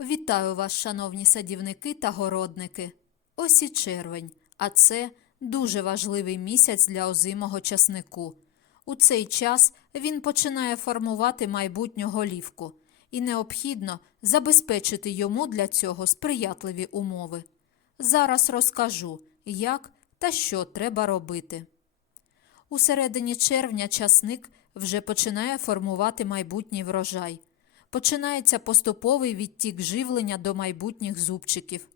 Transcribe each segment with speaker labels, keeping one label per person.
Speaker 1: Вітаю вас, шановні садівники та городники. Ось і червень, а це дуже важливий місяць для озимого часнику. У цей час він починає формувати майбутню голівку, і необхідно забезпечити йому для цього сприятливі умови. Зараз розкажу, як та що треба робити. У середині червня часник вже починає формувати майбутній врожай. Починається поступовий відтік живлення до майбутніх зубчиків.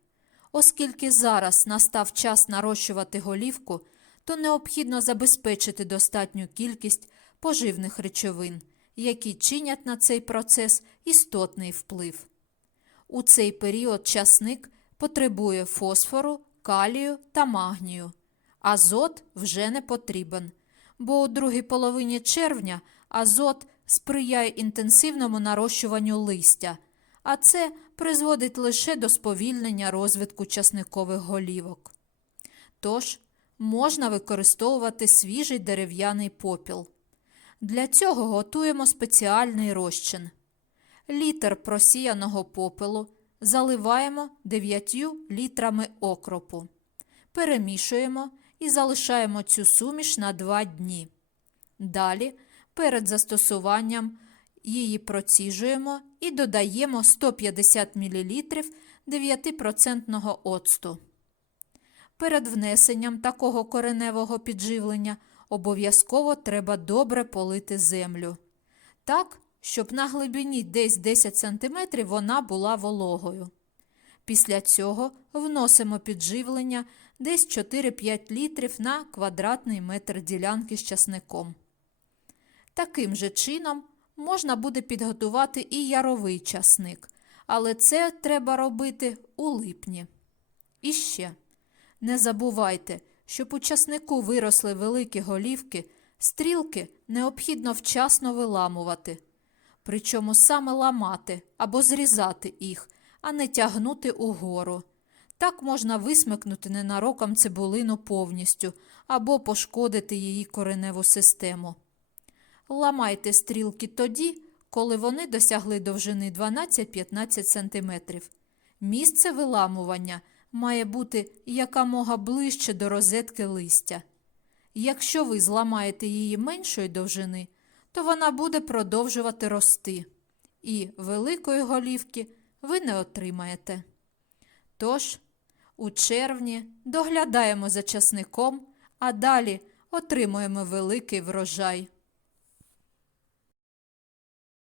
Speaker 1: Оскільки зараз настав час нарощувати голівку, то необхідно забезпечити достатню кількість поживних речовин, які чинять на цей процес істотний вплив. У цей період часник потребує фосфору, калію та магнію. Азот вже не потрібен, бо у другій половині червня азот сприяє інтенсивному нарощуванню листя, а це призводить лише до сповільнення розвитку часникових голівок. Тож можна використовувати свіжий дерев'яний попіл. Для цього готуємо спеціальний розчин. Літр просіяного попелу заливаємо 9 літрами окропу. Перемішуємо і залишаємо цю суміш на 2 дні. Далі, перед застосуванням, її проціжуємо і додаємо 150 мл 9% оцту. Перед внесенням такого кореневого підживлення обов'язково треба добре полити землю. Так, щоб на глибині десь 10 см вона була вологою. Після цього вносимо підживлення десь 4-5 літрів на квадратний метр ділянки з часником. Таким же чином можна буде підготувати і яровий часник, але це треба робити у липні. І ще не забувайте, щоб у часнику виросли великі голівки, стрілки необхідно вчасно виламувати, причому саме ламати або зрізати їх, а не тягнути угору. Так можна висмикнути ненароком цибулину повністю або пошкодити її кореневу систему. Ламайте стрілки тоді, коли вони досягли довжини 12-15 см. Місце виламування має бути якомога ближче до розетки листя. Якщо ви зламаєте її меншої довжини, то вона буде продовжувати рости, і великої голівки ви не отримаєте. Тож, у червні доглядаємо за часником, а далі отримуємо великий врожай.